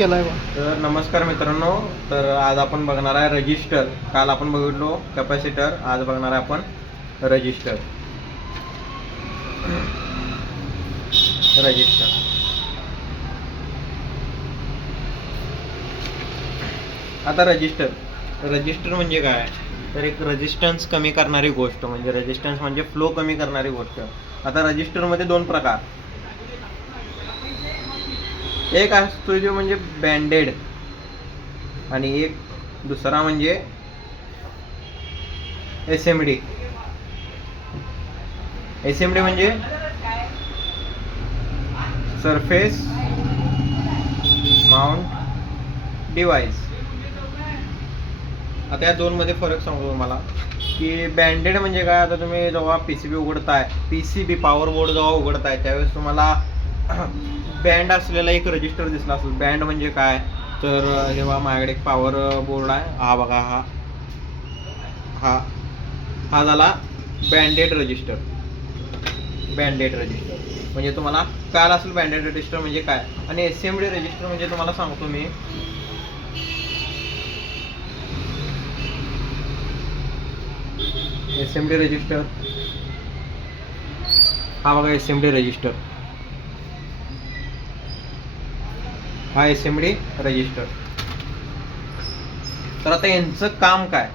केलाय बा. तर नमस्कार मित्रांनो, तर आज आपण बघणार आहे रजिस्टर. काल आपण बघितलो कॅपॅसिटर, आज बघणार आहे आपण रजिस्टर. रजिस्टर आता रजिस्टर म्हणजे काय? तर एक रेजिस्टन्स कमी करणारी गोष्ट, म्हणजे रेजिस्टन्स म्हणजे फ्लो कमी करणारी गोष्ट. आता रजिस्टरमध्ये दोन प्रकार, एक असतो जो म्हणजे बँडेड आणि एक दुसरा म्हणजे एसएमडी. एसएमडी म्हणजे सरफेस माउंट डिवाइस. आता या दोन मध्ये फरक सांगतो तुम्हाला की बँडेड म्हणजे काय. आता तुम्ही जेव्हा पीसीबी उघडताय, पीसीबी पॉवर बोर्ड जेव्हा उघडताय त्यावेळेस तुम्हाला बँड असलेला एक रजिस्टर दिसला असेल. बँड म्हणजे काय, तर जेव्हा माझ्याकडे एक पॉवर बोर्ड आहे, हा बघा, हा हा झाला बँडेड रजिस्टर. बँडेड रजिस्टर म्हणजे तुम्हाला कळालं असेल बँडेड रजिस्टर म्हणजे काय. आणि एसएमडी रजिस्टर म्हणजे तुम्हाला सांगतो मी, एसएमडी रजिस्टर हा बघा, एसएमडी रजिस्टर, हा एसएमडी रजिस्टर. तर आता यांचं काम काय,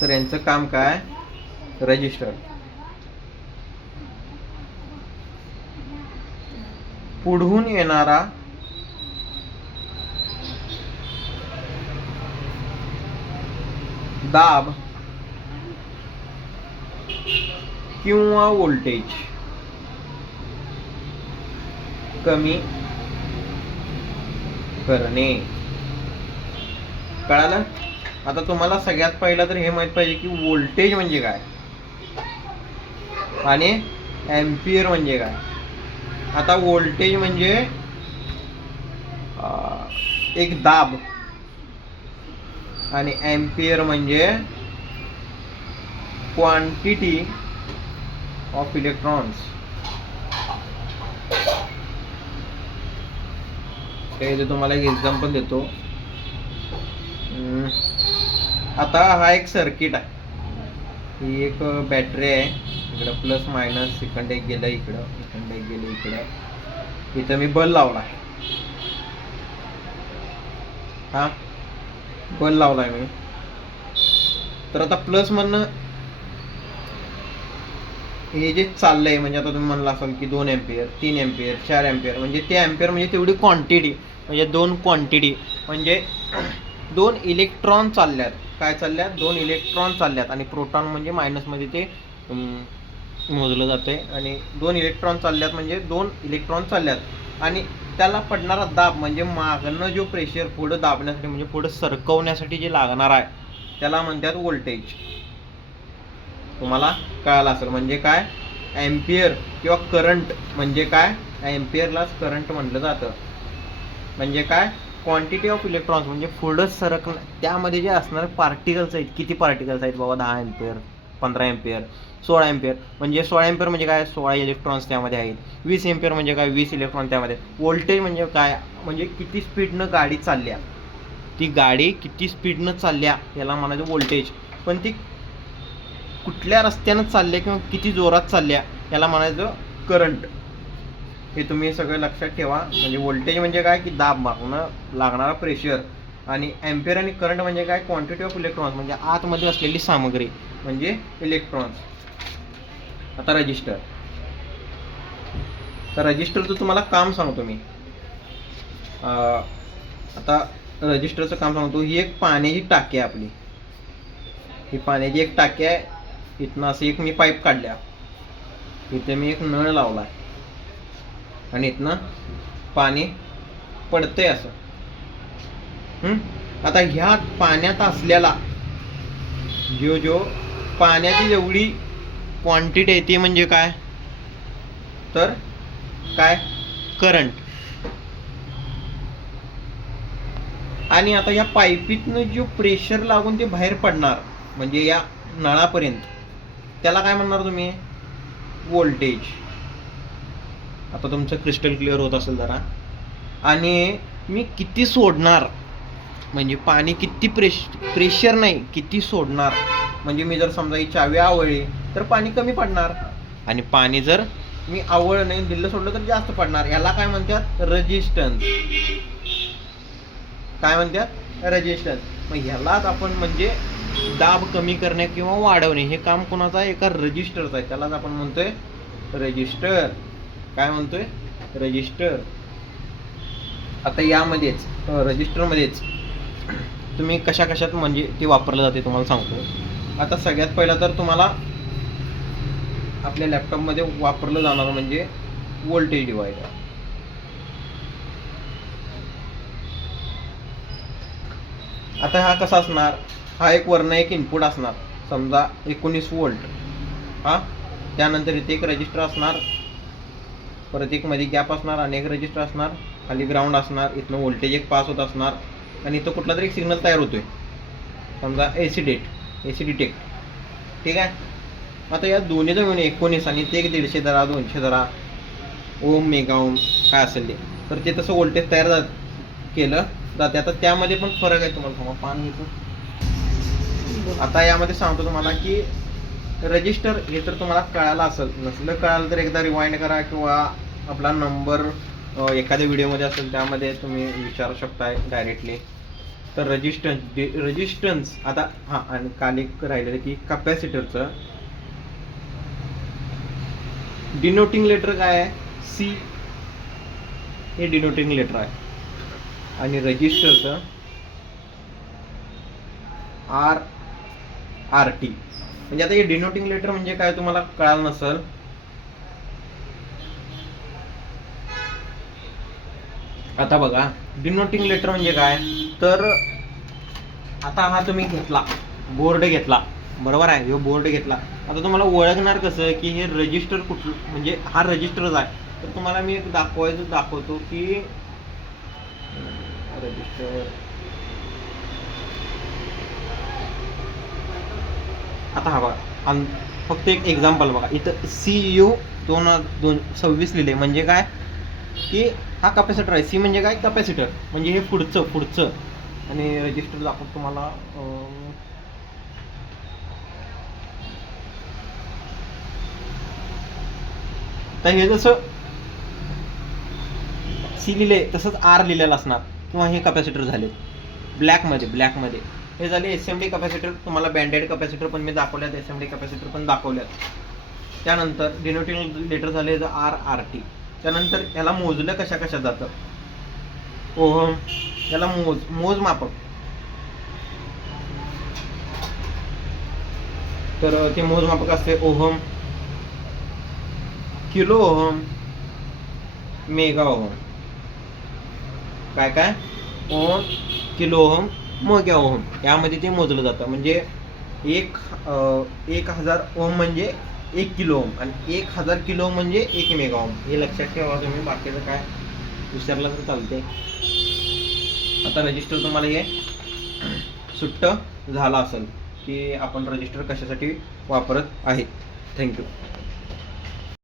तर यांचं काम काय, रजिस्टर पुढून येणारा दाब किंवा व्होल्टेज कमी करणे. कळालं? आता तुम्हाला सगळ्यात पहिलं तर हे माहित पाहिजे की व्होल्टेज म्हणजे काय आणि एम्पियर म्हणजे काय. आता व्होल्टेज म्हणजे एक दाब आणि एम्पियर म्हणजे क्वांटिटी ऑफ इलेक्ट्रॉन्स. ते तुम्हाला एक एक्झाम्पल देतो. आता हा एक सर्किट आहे, ही एक बॅटरी आहे. इकडं प्लस मायनस, इकडं एक गेलं, इकडं एक गेलं, इथं मी बल्ब लावला. हा बल्ब लावलाय मी. तर आता प्लस म्हणणं हे जे चाललंय, म्हणजे आता तुम्ही म्हणला असाल की 2 एम्पियर, 3 एम्पियर, 4 एम्पियर, म्हणजे ते एम्पियर म्हणजे तेवढी क्वांटिटी, म्हणजे दोन क्वांटिटी म्हणजे 2 इलेक्ट्रॉन चालल्यात. काय चालल्यात? 2 इलेक्ट्रॉन चालल्यात. आणि प्रोटॉन म्हणजे मायनसमध्ये ते मोजलं जाते. आणि 2 इलेक्ट्रॉन चालल्यात म्हणजे 2 इलेक्ट्रॉन चालल्यात. आणि त्याला पडणारा दाब म्हणजे मागणं जो प्रेशर पुढं दाबण्यासाठी, म्हणजे पुढं सरकवण्यासाठी जे लागणार आहे, त्याला म्हणतात व्होल्टेज. तुम्हाला कळालं असेल म्हणजे काय. एम्पियर किंवा करंट म्हणजे काय, एम्पियरलाच करंट म्हटलं जातं. म्हणजे काय, क्वांटिटी ऑफ इलेक्ट्रॉन्स म्हणजे पुढं सरकणं, त्यामध्ये जे असणारे पार्टिकल्स आहेत. किती पार्टिकल्स आहेत बाबा? 10 एम्पियर, 15 एम्पियर, 16 एम्पियर. म्हणजे 16 एम्पियर म्हणजे काय, 16 इलेक्ट्रॉन्स त्यामध्ये आहेत. 20 एम्पियर म्हणजे काय, 20 इलेक्ट्रॉन त्यामध्ये. व्होल्टेज म्हणजे काय, म्हणजे किती स्पीडनं गाडी चालल्या, ती गाडी किती स्पीडनं चालल्या याला म्हणायचं व्होल्टेज. पण ती कुठल्या रस्त्यानं चालल्या किंवा किती जोरात चालल्या याला म्हणायचं करंट. हे तुम्ही सगळं लक्षात ठेवा. म्हणजे व्होल्टेज म्हणजे काय की दाब, मागणं लागणारा प्रेशर. आणि एम्पियर आणि करंट म्हणजे काय, क्वांटिटी ऑफ इलेक्ट्रॉन्स म्हणजे आतमध्ये असलेली सामग्री म्हणजे इलेक्ट्रॉन्स. आता रजिस्टर, तर रजिस्टरचं तुम्हाला काम सांगतो मी. आता रजिस्टरचं काम सांगतो. ही एक पाण्याची टाकी आहे आपली, ही पाण्याची एक टाकी आहे. इथनं असं एक मी पाईप काढल्या, इथे मी एक नळ लावला आहे आणि इथनं पाणी पडतंय असं. आता ह्या पाण्यात असलेला जो पाण्याची जेवढी क्वांटिटी आहे ती म्हणजे काय, तर काय, करंट. आणि आता या पाईपीतनं जो प्रेशर लागून ते बाहेर पडणार म्हणजे या नळापर्यंत, त्याला काय म्हणणार तुम्ही, व्होल्टेज. आता तुमचं क्रिस्टल क्लिअर होत असेल जरा. आणि मी किती सोडणार, म्हणजे पाणी किती प्रेशर नाही किती सोडणार. म्हणजे मी जर समजा ही चावी आवळली तर पाणी कमी पडणार, आणि पाणी जर मी आवळ नाही दिलं सोडलं तर जास्त पडणार. याला काय म्हणतात, रेजिस्टन्स. काय म्हणतात, रेजिस्टन्स. मग ह्यालाच आपण म्हणजे दाब कमी करणे किंवा वाढवणे हे काम कोणाचं आहे, एका रजिस्टरचं आहे. त्यालाच आपण म्हणतोय रजिस्टर. काय म्हणतोय, रजिस्टर. आता यामध्येच रजिस्टरमध्येच तुम्ही कशा कशात म्हणजे ते वापरलं जाते तुम्हाला सांगतो. आता सगळ्यात पहिला तर तुम्हाला आपल्या लॅपटॉपमध्ये वापरलं जाणार म्हणजे व्होल्टेज डिवायडर. आता हा कसा असणार, हा एक वरनं एक इनपुट असणार, समजा 19 वोल्ट. हा, त्यानंतर इथे एक रजिस्टर असणार, परत एक मध्ये गॅप असणार आणि एक रजिस्टर असणार, खाली ग्राउंड असणार, इथनं व्होल्टेज एक पास होत असणार, आणि इथं कुठला तरी एक सिग्नल तयार होतोय, समजा एसी डिटेक्ट. ठीक आहे. आता या दोन्हीचं मिळून 19 आणि ते एक 150 धरा 200 धरा ओम मेगा ओम काय असेल ते, तर ते तसं व्होल्टेज तयार केलं जाते. आता त्यामध्ये पण फरक आहे, तुम्हाला सांगा पान घेतो. आता यामध्ये सांगतो तुम्हाला की रजिस्टर हे तर तुम्हाला कळालं असेल, नसलं कळालं तर एकदा रिवाइंड करा, किंवा आपला नंबर एखाद्या व्हिडिओमध्ये असेल त्यामध्ये तुम्ही विचारू शकताय डायरेक्टली. तर रेजिस्टन्स आता हां, आणि काल एक राहिलेलं की कॅपॅसिटरचं डिनोटिंग लेटर काय आहे, सी हे डिनोटिंग लेटर आहे, आणि रजिस्टरचं RRT. म्हणजे आता हे डिनोटिंग लेटर म्हणजे काय तुम्हाला कळालं नसेल. आता बघा डिनोटिंग लेटर म्हणजे काय, तर आता हा तुम्ही घेतला बोर्ड घेतला, बरोबर आहे, हे बोर्ड घेतला. आता तुम्हाला ओळखणार कसं की हे रजिस्टर कुठलं, म्हणजे हा रजिस्टरच आहे. तर तुम्हाला मी एक दाखवतो की रजिस्टर. आता हा बघा, फक्त एक एक्झाम्पल बघा, इथं CU 2026 लिहिले, म्हणजे काय की हा कॅपॅसिटर आहे. सी म्हणजे काय, कॅपॅसिटर, म्हणजे हे पुढचं. आणि रजिस्टर दाखवतो तुम्हाला. तर हे जसं सी लिहिले तसंच R लिहिलेलं असणार, किंवा हे कॅपॅसिटर झाले ब्लॅकमध्ये हे झाले SMD कॅपॅसिटर. तुम्हाला बँडेड कॅपॅसिटर पण मी दाखवल्यात, SMD कॅपॅसिटर पण दाखवल्यात. त्यानंतर डिनोटिंग लेटर झाले RRT. त्यानंतर याला मोजलं कशा जातं, ओहम, याला मोजमापक. तर ते मोजमापक असते ohm, kilo ohm, mega ohm. काय ohm, kilo ohm, mega ohm, यामध्ये ते मोजलं जातं. म्हणजे 1000 ओहम म्हणजे 1 किलो ओहम, आणि 1000 किलो ओहम म्हणजे 1 मेगा ओहम. हे लक्षात ठेवा तुम्ही, बाकीचं काय विचारलं तर चालते. आता रजिस्टर तुम्हाला हे सुट्ट झालं असेल की आपण रजिस्टर कशासाठी वापरत आहे. थँक्यू.